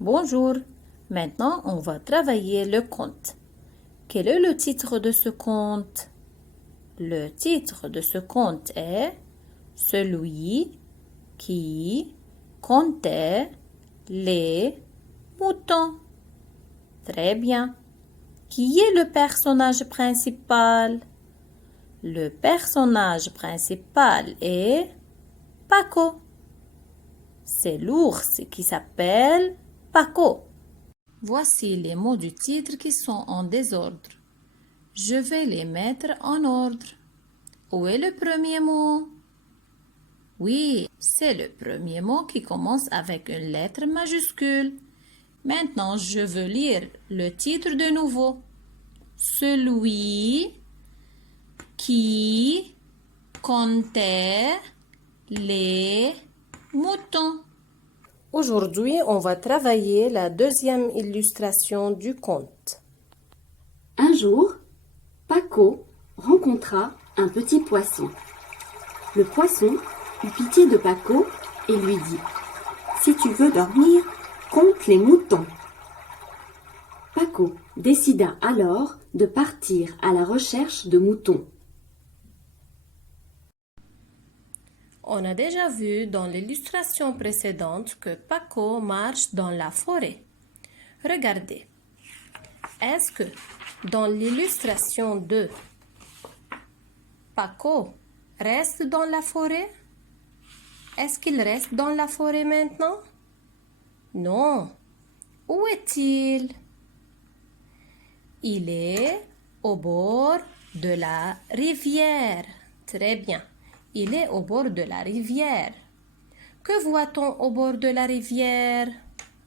Bonjour. Maintenant, on va travailler le conte. Quel est le titre de ce conte? Le titre de ce conte est Celui qui comptait les moutons. Très bien. Qui est le personnage principal? Le personnage principal est Paco. C'est l'ours qui s'appelle Paco. Voici les mots du titre qui sont en désordre. Je vais les mettre en ordre. Où est le premier mot? Oui, c'est le premier mot qui commence avec une lettre majuscule. Maintenant, je veux lire le titre de nouveau. Celui qui comptait les moutons. Aujourd'hui, on va travailler la deuxième illustration du conte. Un jour, Paco rencontra un petit poisson. Le poisson eut pitié de Paco et lui dit « Si tu veux dormir, compte les moutons. » Paco décida alors de partir à la recherche de moutons. On a déjà vu dans l'illustration précédente que Paco marche dans la forêt. Regardez. Est-ce que dans l'illustration 2, Paco reste dans la forêt? Est-ce qu'il reste dans la forêt maintenant? Non. Où est-il? Il est au bord de la rivière. Très bien. Il est au bord de la rivière. Que voit-on au bord de la rivière?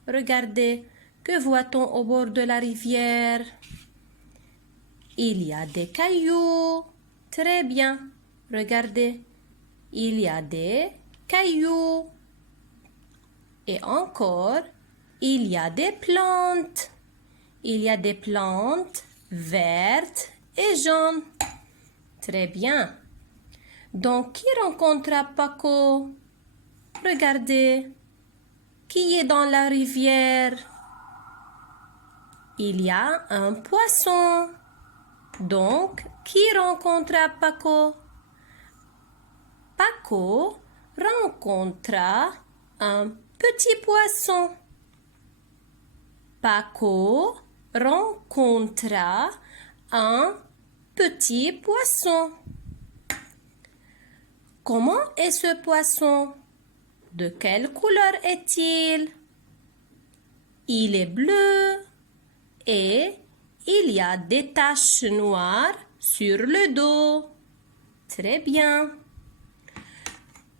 Regardez, que voit-on au bord de la rivière? Il y a des cailloux. Très bien. Regardez, il y a des cailloux. Et encore, il y a des plantes. Il y a des plantes vertes et jaunes. Très bien. Donc, qui rencontra Paco? Regardez. Qui est dans la rivière? Il y a un poisson. Donc, qui rencontra Paco? Paco rencontra un petit poisson. Paco rencontra un petit poisson. Comment est ce poisson? De quelle couleur est-il? Il est bleu et il y a des taches noires sur le dos. Très bien.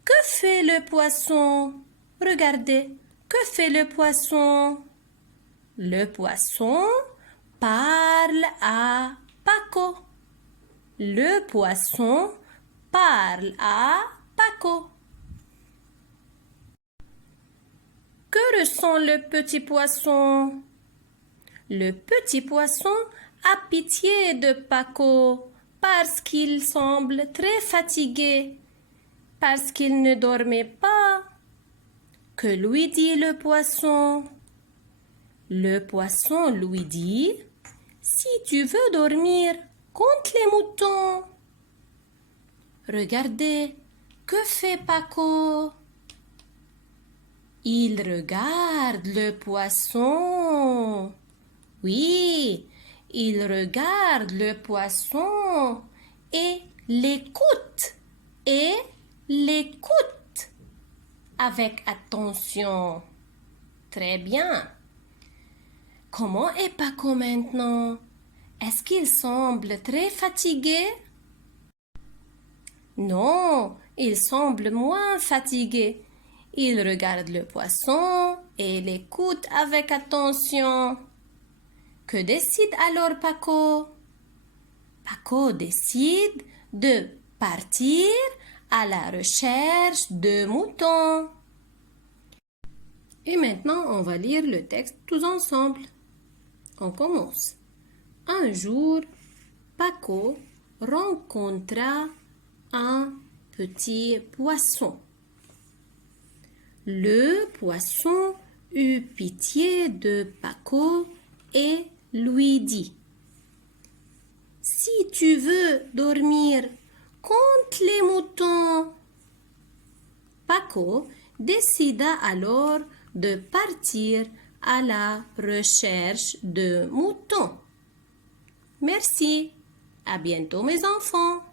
Que fait le poisson? Regardez, que fait le poisson? Le poisson parle à Paco. Le poisson parle à Paco. Que ressent le petit poisson? Le petit poisson a pitié de Paco parce qu'il semble très fatigué, parce qu'il ne dormait pas. Que lui dit le poisson? Le poisson lui dit, si tu veux dormir, compte les moutons. Regardez, que fait Paco? Il regarde le poisson. Oui, il regarde le poisson et l'écoute. Et l'écoute avec attention. Très bien. Comment est Paco maintenant? Est-ce qu'il semble très fatigué? Non, il semble moins fatigué. Il regarde le poisson et l'écoute avec attention. Que décide alors Paco? Paco décide de partir à la recherche de moutons. Et maintenant, on va lire le texte tous ensemble. On commence. Un jour, Paco rencontra un petit poisson. Le poisson eut pitié de Paco et lui dit: Si tu veux dormir, compte les moutons. Paco décida alors de partir à la recherche de moutons. Merci. À bientôt mes enfants.